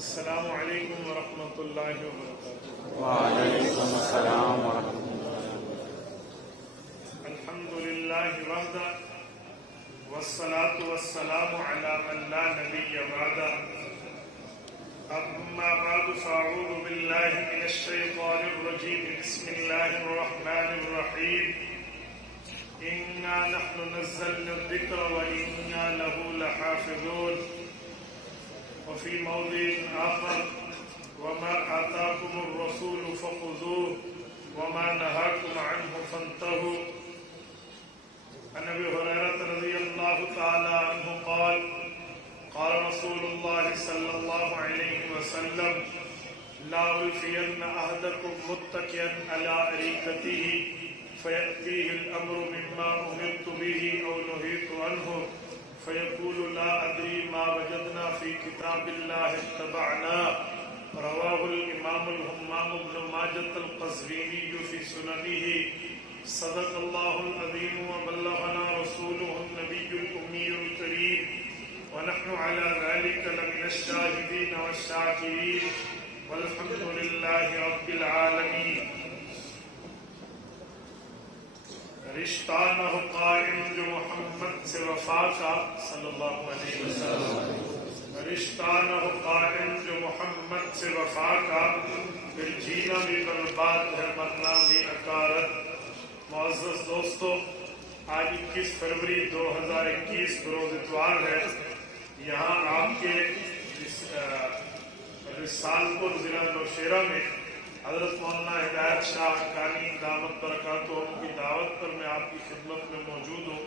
السلام علیکم ورحمۃ اللہ وبرکاتہ۔ وعلیکم السلام ورحمۃ اللہ۔ الحمد للہ وحدہ والصلاة والسلام علی من لا نبی بعدہ، اما بعد فاعوذ باللہ من الشیطان الرجیم، بسم اللہ الرحمن الرحیم، انا نحن نزلنا الذکر وانا له لحافظون۔ وفي موضع آخر وما آتاكم الرسول فخذوه وما نهاكم عنه فانتهوا۔ عن أبي هريرة رضي الله تعالى عنه قال قال رسول الله صلى الله عليه وسلم لا ألفين أحدكم متكئا على أريكته فيأتيه الأمر مما أمرت به أو نهيت عنه فيقول لا أدري ما وجدنا في كتاب الله اتبعنا۔ رواه الإمام الهمام بن ماجة القزويني في سننه۔ صدق الله العظيم وبلغنا رسوله النبي الأمي الكريم، ونحن على ذلك لمن الشاهدين والشاكرين، والحمد لله رب العالمين۔ رشتہ نہ ہو قائم جو محمد سے وفا کا، صلی اللہ علیہ وسلم، رشتہ نہ ہو قائم جو محمد سے وفا کا، پھر جینا بھی برباد ہے مرنا بھی اکارت۔ معزز دوستو، آج 21 فروری 2021 بروز اتوار ہے۔ یہاں آپ کے رسالپور ضلع نوشہرہ میں حضرت مولانا ہدایت شاہ حقانی دامت برکاتہم کی دعوت پر میں آپ کی خدمت میں موجود ہوں۔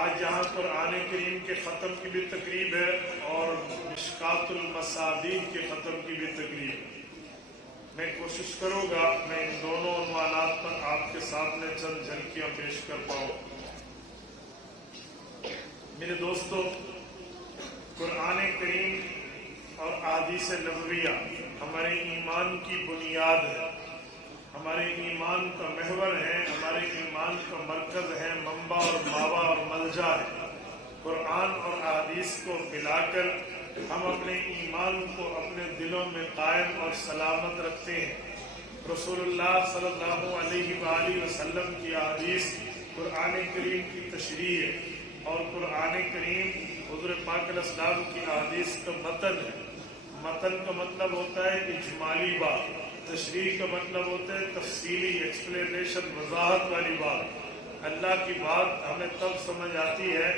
آج یہاں قرآن کریم کے ختم کی بھی تقریب ہے اور مشکات المصابیح کے ختم کی بھی تقریب۔ میں کوشش کروں گا میں ان دونوں عنوانات پر آپ کے سامنے چند جھلکیاں پیش کر پاؤں۔ میرے دوستو، قرآن کریم اور احادیث نبویہ ہمارے ایمان کی بنیاد ہے، ہمارے ایمان کا محور ہے، ہمارے ایمان کا مرکز ہے، منبع اور ماوا اور ملجا ہے۔ قرآن اور احادیث کو ملا کر ہم اپنے ایمان کو اپنے دلوں میں قائم اور سلامت رکھتے ہیں۔ رسول اللہ صلی اللہ علیہ وآلہ وسلم کی احادیث قرآن کریم کی تشریح ہے، اور قرآن کریم حضور پاک علیہ السلام کی احادیث کا متن ہے۔ متن کا مطلب ہوتا ہے اجمالی بات، تشریح کا مطلب ہوتا ہے تفصیلی ایکسپلینیشن، وضاحت والی بات۔ اللہ کی بات ہمیں تب سمجھ آتی ہے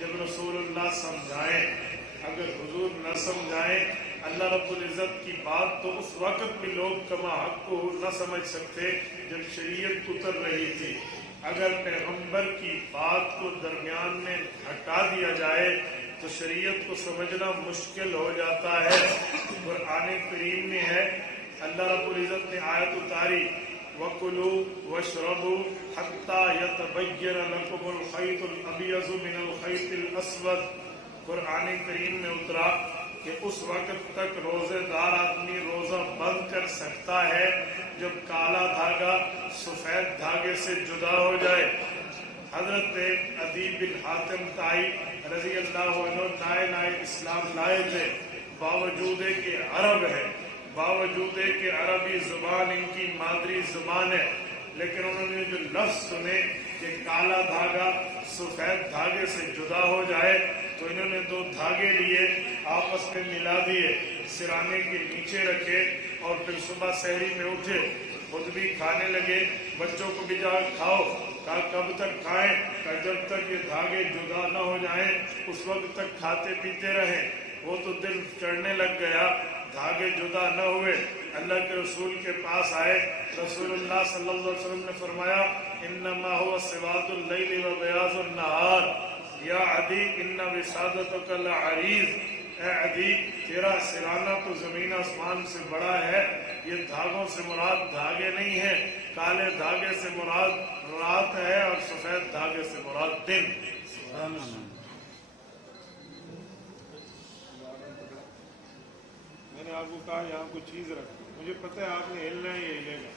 جب رسول اللہ سمجھائیں۔ اگر حضور نہ سمجھائیں اللہ رب العزت کی بات تو اس وقت بھی لوگ کما حق کو نہ سمجھ سکتے جب شریعت اتر رہی تھی۔ اگر پیغمبر کی بات کو درمیان میں ہٹا دیا جائے تو شریعت کو سمجھنا مشکل ہو جاتا ہے۔ قرآن کریم میں ہے، اللہ رب العزت نے آیت اتاری وَكُلُوا وَاشْرَبُوا حَتَّى يَتَبَيَّنَ لَكُمُ الْخَيْطُ الْأَبْيَضُ مِنَ الْخَيْطِ الْأَسْوَدِ۔ قرآن کریم میں اترا کہ اس وقت تک روزے دار آدمی روزہ بند کر سکتا ہے جب کالا دھاگا سفید دھاگے سے جدا ہو جائے۔ حضرت عدی بن حاتم طائی رضی اللہ عنہ نائے اسلام لائے تھے، باوجود کہ عرب ہے، باوجود کہ عربی زبان ان کی مادری زبان ہے، لیکن انہوں نے جو لفظ سنے کہ کالا دھاگا سفید دھاگے سے جدا ہو جائے تو انہوں نے 2 دھاگے لیے، آپس میں ملا دیے، سرانے کے نیچے رکھے، اور پھر صبح سحری میں اٹھے، خود بھی کھانے لگے، بچوں کو بھی جا کھاؤ۔ کہا کب تک کھائیں؟ کہا جب تک یہ دھاگے جدا نہ ہو جائیں اس وقت تک کھاتے پیتے رہیں۔ وہ تو دل چڑھنے لگ گیا، دھاگے جدا نہ ہوئے، اللہ کے رسول کے پاس آئے۔ رسول اللہ صلی اللہ علیہ وسلم نے فرمایا انما هو سواد اللیل و بیاض النہار، یا عدی ان وسادتک لعریض، اے عدی تیرا سرانہ تو زمین آسمان سے بڑا ہے۔ یہ دھاگوں سے مراد دھاگے نہیں ہیں، کالے دھاگے سے مراد رات ہے اور سفید دھاگے سے مراد دن۔ میں نے آپ کو کہا یہاں کوئی چیز رکھ، مجھے پتہ ہے آپ نے ہلنا ہے، یہ ہلے گا۔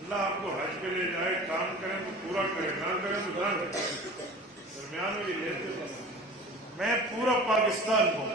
اللہ آپ کو حج کے لیے جائے، کام کریں تو پورا کرے، نہ کریں تو نہ کرے، درمیان میں بھی لیتے۔ میں پورا پاکستان ہوں،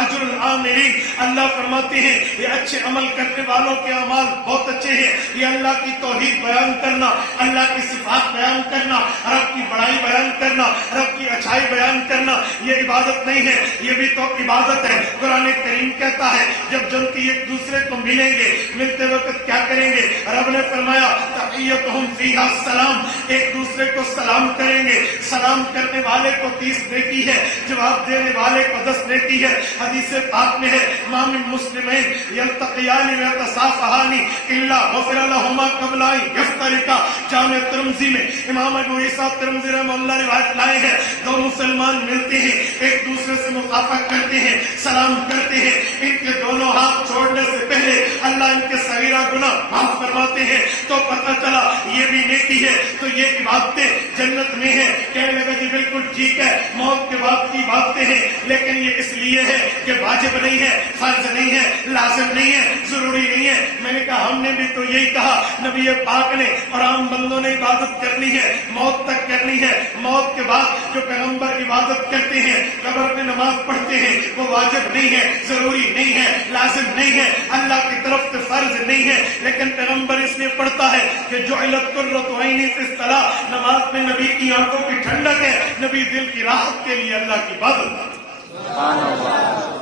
اجر العاملین، اللہ فرماتے ہیں یہ اچھے عمل کرنے والوں کے اعمال بہت اچھے ہیں۔ یہ اللہ کی توحید بیان کرنا، اللہ کی صفات بیان کرنا، رب کی بڑائی بیان کرنا، رب کی اچھائی بیان کرنا، یہ عبادت نہیں ہے، یہ بھی تو عبادت ہے۔ قرآن کریم کہتا ہے جب جنتی ایک دوسرے کو ملیں گے، ملتے وقت کیا کریں گے؟ رب نے فرمایا تحیتہم فیہا السلام، ایک دوسرے کو سلام کریں گے۔ سلام کرنے والے کو 30 نیکی ہے، جواب دینے والے کو 10 نیکی ہے۔ حدیث پاک میں ہے ما من مسلمین یلتقیان ویتصافحان الا غفر لہما قبل ان یفترقا۔ جامع ترمذی میں امام ابو عیسیٰ ترمذی رحمہ اللہ روایت لائے ہیں، دو مسلمان ملتے ہیں، ایک دوسرے سے مصافحہ کرتے ہیں، سلام کرتے ہیں، ان کے دونوں ہاتھ چھوڑنے سے پہلے اللہ ان کے صغیرہ گناہ معاف فرماتے ہیں۔ تو پتہ چلا یہ بھی نیکی ہے، تو یہ عبادتیں جنت میں ہیں۔ کہنے لگا جی بالکل ٹھیک ہے، موت کے بعد کی باتیں ہیں، لیکن یہ اس لیے ہے کہ واجب نہیں ہے، فرض نہیں ہے، لازم نہیں ہے، ضروری نہیں ہے۔ میں نے کہا ہم نے بھی تو یہی کہا، نبی پاک نے اور عام بندوں نے عبادت کرنی ہے، موت تک کرنی ہے۔ موت کے بعد جو پیغمبر عبادت کرتے ہیں، قبر میں نماز پڑھتے ہیں، وہ واجب نہیں ہے، ضروری نہیں ہے، لازم نہیں ہے، اللہ کی طرف سے فرض نہیں ہے، لیکن پیغمبر اس لیے پڑھتا ہے کہ جعلت قرۃ عینی فی الصلاۃ، نماز میں نبی کی آنکھوں کی ٹھنڈک ہے، نبی دل کی راحت کے لیے اللہ کی عبادت۔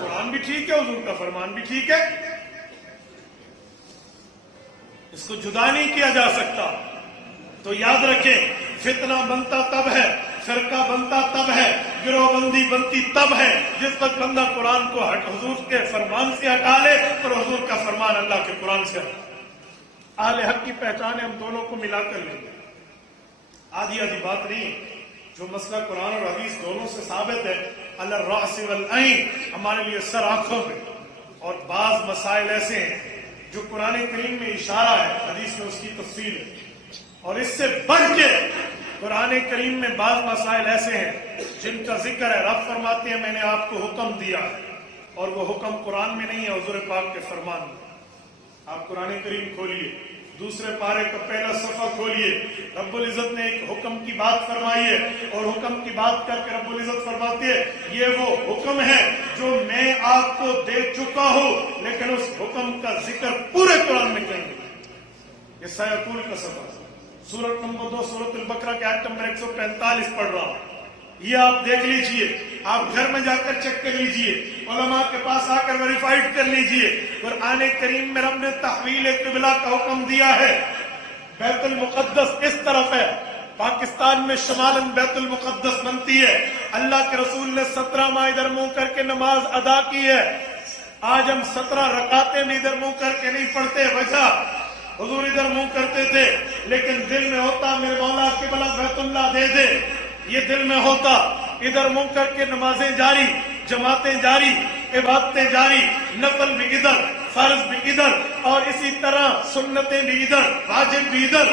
قرآن بھی ٹھیک ہے، حضور کا فرمان بھی ٹھیک ہے، اس کو جدا نہیں کیا جا سکتا۔ تو یاد رکھیں فتنہ بنتا تب ہے، فرقہ بنتا تب ہے، گروہ بندی بنتی تب ہے جس وقت بندہ قرآن کو حضور کے فرمان سے ہٹا لے اور حضور کا فرمان اللہ کے قرآن سے ہٹا۔ اہل حق کی پہچان ہم دونوں کو ملا کر لیں گے، آدھی آدھی بات نہیں ہے۔ جو مسئلہ قرآن اور حدیث دونوں سے ثابت ہے، علی الرأس والعین، ہمارے لیے سر آنکھوں پہ، اور بعض مسائل ایسے ہیں جو قرآن کریم میں اشارہ ہے، حدیث میں اس کی تفصیل ہے، اور اس سے بڑھ کے قرآن کریم میں بعض مسائل ایسے ہیں جن کا ذکر ہے، رب فرماتے ہیں میں نے آپ کو حکم دیا ہے، اور وہ حکم قرآن میں نہیں ہے، حضور پاک کے فرمان میں۔ آپ قرآن کریم کھولیے، دوسرے پارے کا پہلا صفحہ کھولیے، رب العزت نے ایک حکم کی بات فرمائی ہے، اور حکم کی بات کر کے رب العزت فرماتے ہیں یہ وہ حکم ہے جو میں آپ کو دے چکا ہوں، لیکن اس حکم کا ذکر پورے قرآن میں کہیں گے۔ یہ سیقول کا صفحہ، سورت نمبر 2 سورت البقرہ کے آیت نمبر 145 پڑھ رہا ہوں، یہ آپ دیکھ لیجئے، آپ گھر میں جا کر چیک کر لیجئے، علماء کے پاس آ کر ویریفائڈ کر لیجئے۔ قرآن کریم میں رب نے تحویل قبلہ کا حکم دیا ہے، بیت المقدس اس طرف ہے، پاکستان میں شمالاً بیت المقدس بنتی ہے، اللہ کے رسول نے 17 ماہ ادھر منہ کر کے نماز ادا کی ہے۔ آج ہم 17 رکعتیں بھی ادھر منہ کر کے نہیں پڑھتے، وجہ حضور ادھر منہ کرتے تھے، لیکن دل میں ہوتا میرے مولا قبلہ بیت اللہ دے دے، یہ دل میں ہوتا، ادھر منہ کر کے نمازیں جاری، جماعتیں جاری، عبادتیں جاری، نفل بھی ادھر، فرض بھی ادھر، اور اسی طرح سنتیں بھی ادھر، واجب بھی ادھر،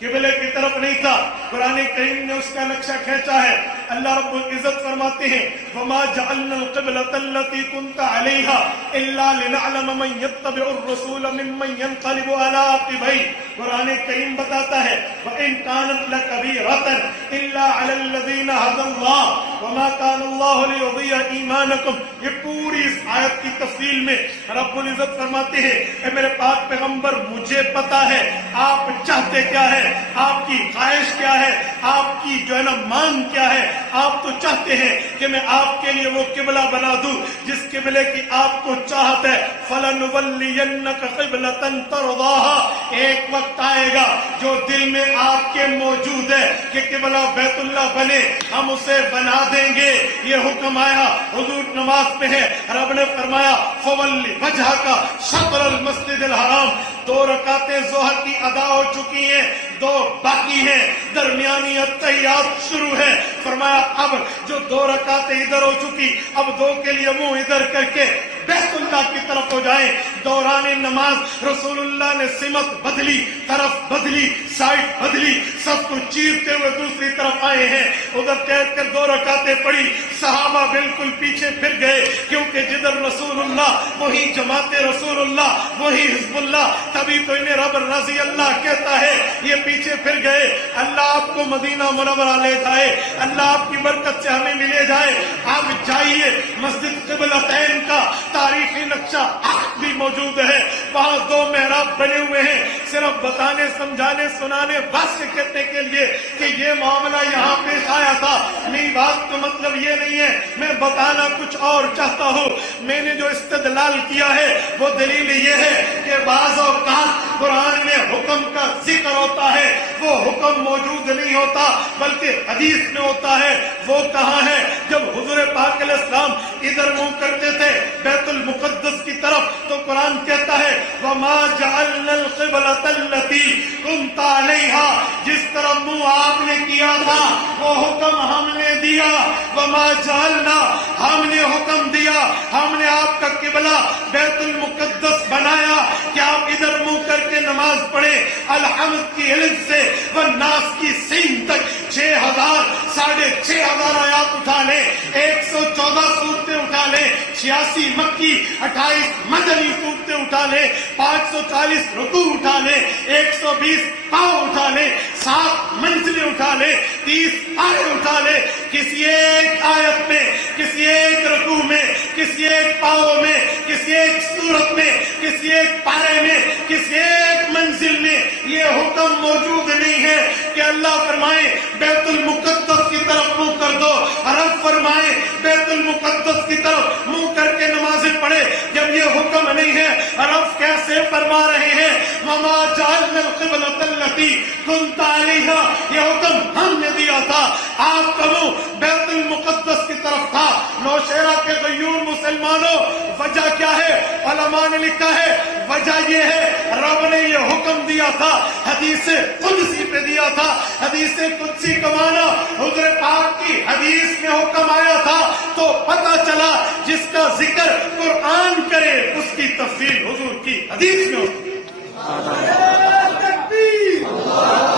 قبلے کی طرف نہیں تھا۔ قرآن کریم نے اس کا نقشہ کھینچا ہے۔ اللہ رب العزت فرماتے ہیں وَمَا جَعَلْنَا الْقِبْلَةَ الَّتِي كُنْتَ عَلَيْهَا إِلَّا لِنَعْلَمَ مَنْ يَتَّبِعُ الرَّسُولَ مِمَّنْ يَنْقَلِبُ عَلَىٰ عَقِبَيْهِ۔ قرآن کریم بتاتا ہے وَإِنْ كَانَتْ لَكَبِيرَةً إِلَّا عَلَى الَّذِينَ هَدَى اللَّهُ وَمَا كَانَ اللَّهُ لِيُضِيعَ إِيمَانَكُمْ۔ یہ پوری اس آیت کی تفصیل میں رب العزت فرماتے ہیں اے میرے پاک پیغمبر مجھے پتا ہے آپ چاہتے کیا ہے، آپ کی خواہش کیا ہے، آپ کی جو ہے نا مانگ کیا ہے۔ آپ تو چاہتے ہیں کہ میں آپ کے لیے وہ قبلہ بنا دوں جس قبلے کی آپ کو چاہت ہے۔ فَلَنُوَلِّيَنَّكَ قِبْلَةً تَرْضَاهَا، ایک وقت آئے گا جو دل میں آپ کے موجود ہے کہ قبلہ بیت اللہ بنے، ہم اسے بنا دیں گے۔ یہ حکم آیا، حضور نماز میں ہے، رب نے فرمایا فَوَلِّ وَجْهَكَ شَطْرَ الْمَسْجِدِ الْحَرَامِ۔ 2 رکعتیں ظہر کی ادا ہو چکی ہیں، 2 باقی ہیں، درمیانی التحیات شروع ہے۔ فرمایا اب جو 2 رکعتیں ادھر ہو چکی، اب 2 کے لیے منہ ادھر کر کے بیت اللہ کی طرف ہو جائیں۔ دوران نماز رسول اللہ نے سمت بدلی، طرف بدلی، سائڈ بدلی، سب کو چیرتے ہوئے دوسری طرف آئے ہیں، ادھر ٹہر کر 2 رکعتیں پڑھی۔ صحابہ بالکل پیچھے پھر گئے کیونکہ کہ جدھر رسول اللہ وہی جماعت رسول اللہ وہی حزب اللہ، تبھی تو انہیں رب رضی اللہ کہتا ہے۔ یہ پیچھے پھر گئے، اللہ آپ کو مدینہ منورہ لے جائے، اللہ آپ کی برکت سے ہمیں ملے جائے۔ آپ جائیے، مسجد قبلتین کا تاریخی نقشہ آج بھی موجود ہے، وہاں 2 محراب بنے ہوئے ہیں، صرف بتانے سمجھانے سنانے واضح کرنے کے لیے کہ یہ معاملہ یہاں پیش آیا تھا۔ میری بات کا مطلب یہ نہیں ہے میں بتانا کچھ اور چاہتا ہوں، میں نے جو استدلال کیا ہے وہ دلیل یہ ہے کہ بعض اوقات قرآن میں حکم کا ذکر ہوتا ہے، وہ حکم موجود نہیں ہوتا بلکہ حدیث میں ہوتا ہے۔ وہ کہاں ہے؟ جب حضور پاک علیہ السلام ادھر منہ کرتے تھے بیت المقدس کی طرف، تو قرآن کہتا ہے وَمَا جَعَلْنَا الْقِبْلَةَ الَّتِي كُنْتَ عَلَيْهَا، جس طرف منہ آپ نے کیا تھا وہ حکم ہم نے دیا۔ وَمَا جَعَلْنَا، ہم نے حکم دیا، ہم نے آپ کا قبلہ بیت المقدس بنایا کہ آپ ادھر منہ کر کے نماز پڑھیں۔ الحمد کی علم سے والناس کی سین تک 6000 6500 آیات اٹھا لیں، 114 صورتیں اٹھا لیں، 86 مکی 28 مدنی صورتیں اٹھا لیں، 540 رکوع اٹھا لیں، 120 پاؤں اٹھا لیں، 7 منزلیں اٹھا لیں، 30 پارے اٹھا لیں، کسی ایک آیت میں، کسی ایک رکوع میں، کسی ایک پاؤں میں، کسی ایک صورت میں، کسی ایک پارے میں، کسی ایک منزل میں یہ حکم موجود نہیں ہے کہ اللہ فرمائے بیت المقدس کی طرف منہ کر دو، رب فرمائے بیت المقدس کی طرف منہ کر کے نمازیں پڑھے۔ جب یہ حکم نہیں ہے، رب کیسے فرما رہے ہیں وَمَا جَعَلْنَا الْقِبْلَةَ الَّتِي كُنْتَ عَلَيْهَا، یہ حکم ہم نے دیا تھا، آپ کا منہ بیت المقدس کی طرف تھا۔ نوشہرہ کے غیور مسلمانوں، وجہ کیا ہے؟ علماء نے لکھا ہے وجہ یہ ہے رب نے یہ حکم دیا تھا، حدیث قدسی پہ دیا تھا۔ حدیث قدسی کا معنی حضور پاک کی حدیث میں حکم آیا تھا، تو پتہ چلا جس کا ذکر قرآن کرے اس کی تفصیل حضور کی حدیث میں ہوتی ہے۔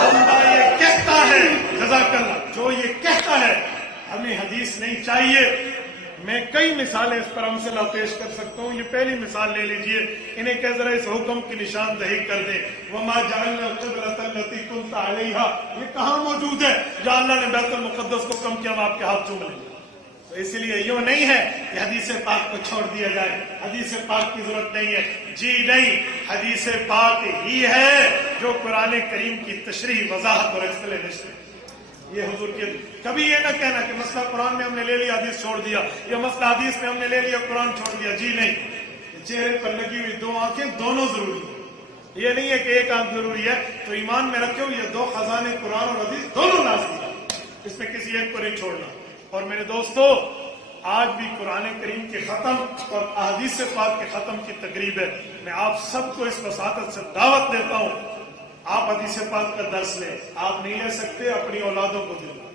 بندہ یہ کہتا ہے، جزاک اللہ، جو یہ کہتا ہے ہمیں حدیث نہیں چاہیے۔ میں کئی مثالیں اس پر امثلہ پیش کر سکتا ہوں۔ یہ پہلی مثال لے لیجئے، انہیں کہ ذرا اس حکم کی نشاندہی کر دیں۔ وَمَا جَعَلْنَا الْقِبْلَةَ الَّتِي كُنْتَ عَلَيْهَا، یہ کہاں موجود ہے جو اللہ نے بیت المقدس کو کم کیا ہم آپ کے ہاتھ چوم لیں؟ تو اس لیے یوں نہیں ہے کہ حدیث پاک کو چھوڑ دیا جائے، حدیث پاک کی ضرورت نہیں ہے، جی نہیں، حدیث پاک ہی ہے جو قرآن کریم کی تشریح، وضاحت اور ایکسپلینیشن۔ یہ حضور کے کبھی یہ نہ کہنا کہ مسئلہ قرآن میں ہم نے لے لیا حدیث چھوڑ دیا، یا مسئلہ حدیث میں ہم نے لے لیا قرآن چھوڑ دیا، جی نہیں۔ چہرے پر لگی ہوئی 2 آنکھیں دونوں ضروری ہیں، یہ نہیں ہے کہ ایک آنکھ ضروری ہے۔ تو ایمان میں رکھو یہ 2 خزانے قرآن اور حدیث دونوں لازمی ہیں، اس میں کسی ایک کو نہیں چھوڑنا۔ اور میرے دوستو، آج بھی قرآن کریم کے ختم اور احادیث پاک کے ختم کی تقریب ہے۔ میں آپ سب کو اس وساطت سے دعوت دیتا ہوں، آپ حدیث پاک کا درس لیں۔ آپ نہیں لے سکتے، اپنی اولادوں کو دلوائیں،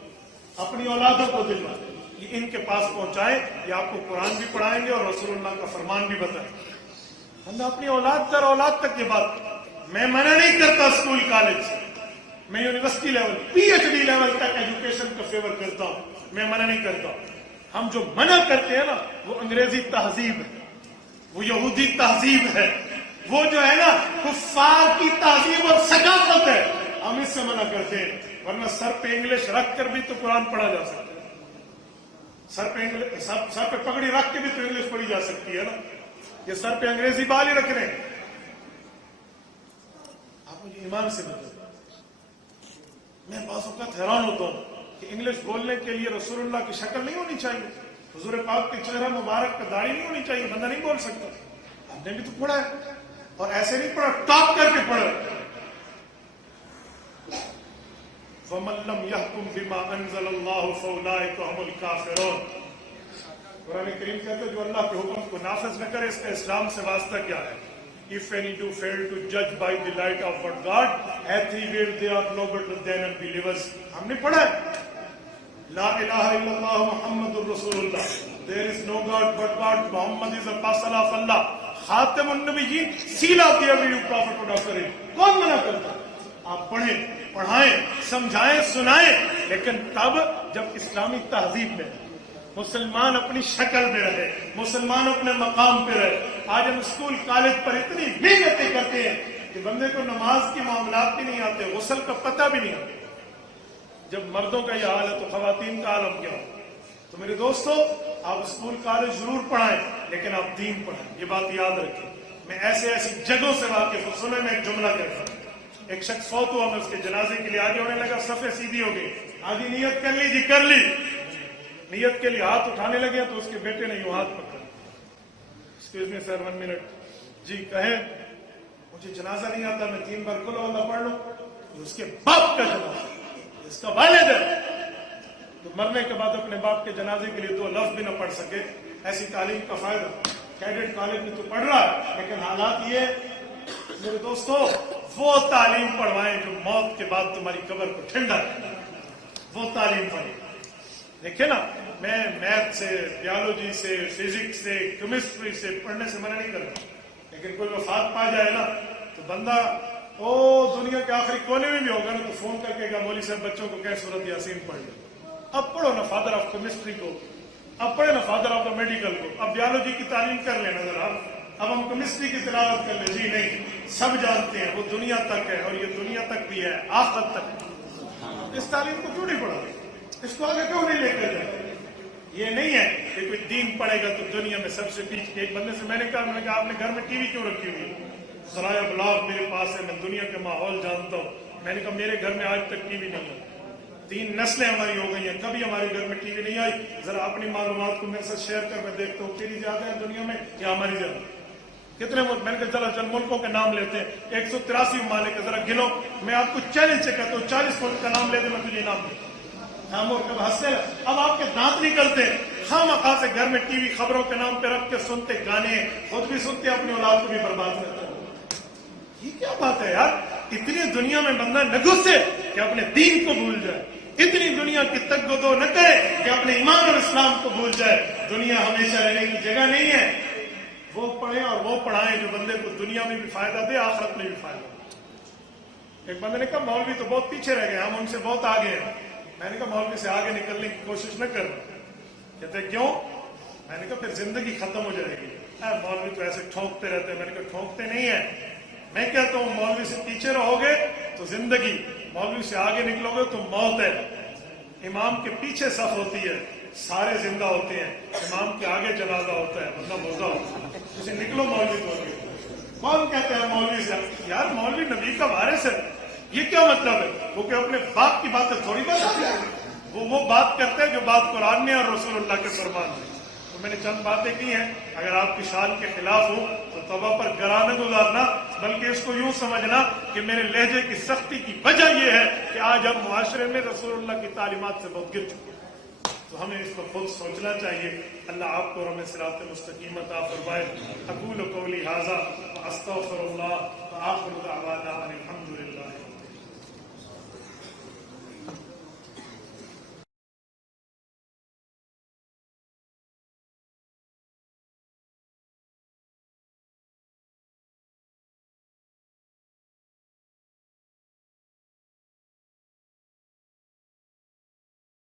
اپنی اولادوں کو دلوائیں، یہ ان کے پاس پہنچائیں، یہ آپ کو قرآن بھی پڑھائیں گے اور رسول اللہ کا فرمان بھی بتائیں گے۔ ہم اپنی اولاد در اولاد تک یہ بات، میں منع نہیں کرتا اسکول کالج سے، میں یونیورسٹی لیول PhD لیول تک ایجوکیشن کا فیور کرتا ہوں، میں منع نہیں کرتا۔ ہم جو منع کرتے ہیں نا وہ انگریزی تہذیب ہے، وہ یہودی تہذیب ہے، وہ جو ہے نا کفار کی تہذیب اور ثقافت ہے، ہم اس سے منع کرتے ہیں۔ ورنہ سر پہ انگلش رکھ کر بھی تو قرآن پڑھا جا سکتا ہے، سر پہ پگڑی رکھ کے بھی تو انگلش پڑھی جا سکتی ہے نا، یہ سر پہ انگریزی بال ہی رکھ رہے ہیں۔ آپ مجھے ایمان سے بتائیں، میں بعض اوقات حیران ہوتا ہوں کہ انگلش بولنے کے لیے رسول اللہ کی شکل نہیں ہونی چاہیے، حضور پاک کے چہرہ مبارک پہ داڑھی نہیں ہونی چاہیے، بندہ نہیں بول سکتا۔ ہم نے بھی تو پڑھا ہے، اور ایسے نہیں پڑھا، ٹاپ کر کے پڑھا۔ وَمَن لَّمْ يَحْكُمْ بِمَا أَنزَلَ اللَّهُ فَأُولَٰئِكَ هُمُ الْكَافِرُونَ۔ قرآن کریم کہتا ہے جو اللہ کے حکم کو نافذ نہ کرے اس کا اسلام سے واسطہ کیا ہے؟ If any do fail to judge by the light of what God hath revealed, they are no better than unbelievers۔ ہم نے پڑھا ہے لا الہ الا اللہ محمد الرسول اللہ، there is no God but God، Muhammad is the apostle of Allah، خاتم النبیین، seal of the every prophet would offer it۔ کون منع کرتا؟ آپ پڑھیں، پڑھائیں، سمجھائیں، سنائیں، لیکن تب جب اسلامی تہذیب میں، مسلمان اپنی شکل پہ رہے، مسلمان اپنے مقام پہ رہے. آج ہم اسکول کالج پر اتنی محنتیں کرتے ہیں کہ بندے کو نماز کے معاملات بھی نہیں آتے، غسل کا پتہ بھی نہیں آتا. جب مردوں کا یہ حال ہے تو خواتین کا عالم کیا ہو؟ تو میرے دوستو، آپ اسکول کالج ضرور پڑھائیں لیکن آپ دین پڑھائیں، یہ بات یاد رکھیں. میں ایسی جگہوں سے واقف ہوں. سنیں، میں ایک جملہ کہتا ہوں. ایک شخص فوت ہوا، میں اس کے جنازے کے لیے آگے ہونے لگا، صفیں سیدھی ہو گئی. آگے نیت کر لی جی، کر لی. نیت کے لیے ہاتھ اٹھانے لگے تو اس کے بیٹے نے یوں ہاتھ پکڑا. ایکسکیوز می سر، 1 منٹ. جی کہیں. مجھے جنازہ نہیں آتا، میں 3 بار قل واللہ پڑھ لوں. اس کے باپ کا جنازہ، اس کا والد ہے، تو مرنے کے بعد اپنے باپ کے جنازے کے لیے 2 لفظ بھی نہ پڑھ سکے. ایسی تعلیم کا فائدہ کیڈٹ کالج میں تو پڑھ رہا ہے، لیکن حالات یہ میرے دوستو، وہ تعلیم پڑھوائیں جو موت کے بعد تمہاری قبر کو ٹھنڈا کرے. وہ تعلیم پڑھیں. دیکھیں نا، میں میتھ سے، بیالوجی سے، فزکس سے، کیمسٹری سے پڑھنے سے منع نہیں کر رہا، لیکن کوئی وفات پا جائے نا تو بندہ دنیا کے آخری کونے میں بھی ہوگا نا تو فون کر کے کہا مولوی صاحب بچوں کو کیا سورت یاسین پڑھ لیں. اب پڑھو نا فادر آف کیمسٹری کو، اب پڑھے نا فادر آف دا میڈیکل کو. اب بیالوجی کی تعلیم کر لینا ذرا، اب ہم کیمسٹری کی تلاوت کر لیں. جی نہیں، سب جانتے ہیں وہ دنیا تک ہے، اور یہ دنیا تک بھی ہے، آخرت تک. اس تعلیم کو کیوں نہیں پڑھا؟ اس کو آگے کیوں نہیں لے کر جائے؟ یہ نہیں ہے کہ کوئی دین پڑھے گا تو دنیا میں سب سے پیچھے. ایک بندے سے میں نے کہا آپ نے گھر میں ٹی وی کیوں رکھی ہوئی ہے؟ ذرائع ابلاغ میرے پاس ہے، میں دنیا کے ماحول جانتا ہوں. میں نے کہا میرے گھر میں آج تک ٹی وی نہیں ہے. 3 نسلیں ہماری ہو گئی ہیں، کبھی ہمارے گھر میں ٹی وی نہیں آئی. ذرا اپنی معلومات کو میرے ساتھ شیئر کر، میں دیکھتا ہوں تیری زیادہ ہے دنیا میں یا ہماری زیادہ. کتنے ملک؟ میں نے کہا چل ملکوں کے نام لیتے ہیں. 183 ممالک ہے، ذرا گنو. میں آپ کو چیلنج سے کہتا ہوں 40 ملک کا نام لے دے، میں تجھے انعام دوں. ہم اور کب ہنستے ہیں. اب آپ کے دانت نکلتے ہیں. ہم خاص سے گھر میں ٹی وی خبروں کے نام پہ رکھ کے سنتے، گانے خود بھی سنتے، اپنی اولاد کو بھی برباد کرتے ہیں. یہ کیا بات ہے یار؟ اتنی دنیا میں بندہ نہ گھسے کہ اپنے دین کو بھول جائے. اتنی دنیا کی تگ و دو نہ کرے کہ اپنے ایمان اور اسلام کو بھول جائے. دنیا ہمیشہ رہنے کی جگہ نہیں ہے. وہ پڑھیں اور وہ پڑھائیں جو بندے کو دنیا میں بھی فائدہ دے، آخرت میں بھی فائدہ دے. ایک بندے نے کہا مولوی تو بہت پیچھے رہ گئے، ہم ان سے بہت آگے ہیں. میں نے کہا مولوی سے آگے نکلنے کی کوشش نہ کر. کہتے کیوں؟ میں نے کہا پھر زندگی ختم ہو جائے گی. مولوی تو ایسے ٹھونکتے رہتے ہیں. میں نے کہا ٹھونکتے نہیں ہیں. میں کہتا ہوں مولوی سے پیچھے رہو گے تو زندگی، مولوی سے آگے نکلو گے تو موت ہے. امام کے پیچھے صف ہوتی ہے، سارے زندہ ہوتے ہیں. امام کے آگے جنازہ ہوتا ہے، بندہ مردہ ہوتا ہے. اسے نکلو مولوی تو آگے. کون کہتے ہیں مولوی سے؟ یار مولوی نبی کا وارث ہے. یہ کیا مطلب ہے؟ وہ کہ اپنے باپ کی باتیں تھوڑی بتاتے ہیں. وہ بات کرتے ہیں جو بات قرآن میں اور رسول اللہ کے فرمان میں. تو میں نے چند باتیں کی ہیں، اگر آپ کی شان کے خلاف ہوں تو توبہ پر گرا نہ گزارنا، بلکہ اس کو یوں سمجھنا کہ میرے لہجے کی سختی کی وجہ یہ ہے کہ آج ہم معاشرے میں رسول اللہ کی تعلیمات سے بہت گر چکے ہیں. تو ہمیں اس کو خود سوچنا چاہیے. اللہ آپ کو ہمیں صراط مستقیم عطا فرمائے. اقول قولی ھذا واستغفر اللہ وآخر دعوانا ان الحمد للہ.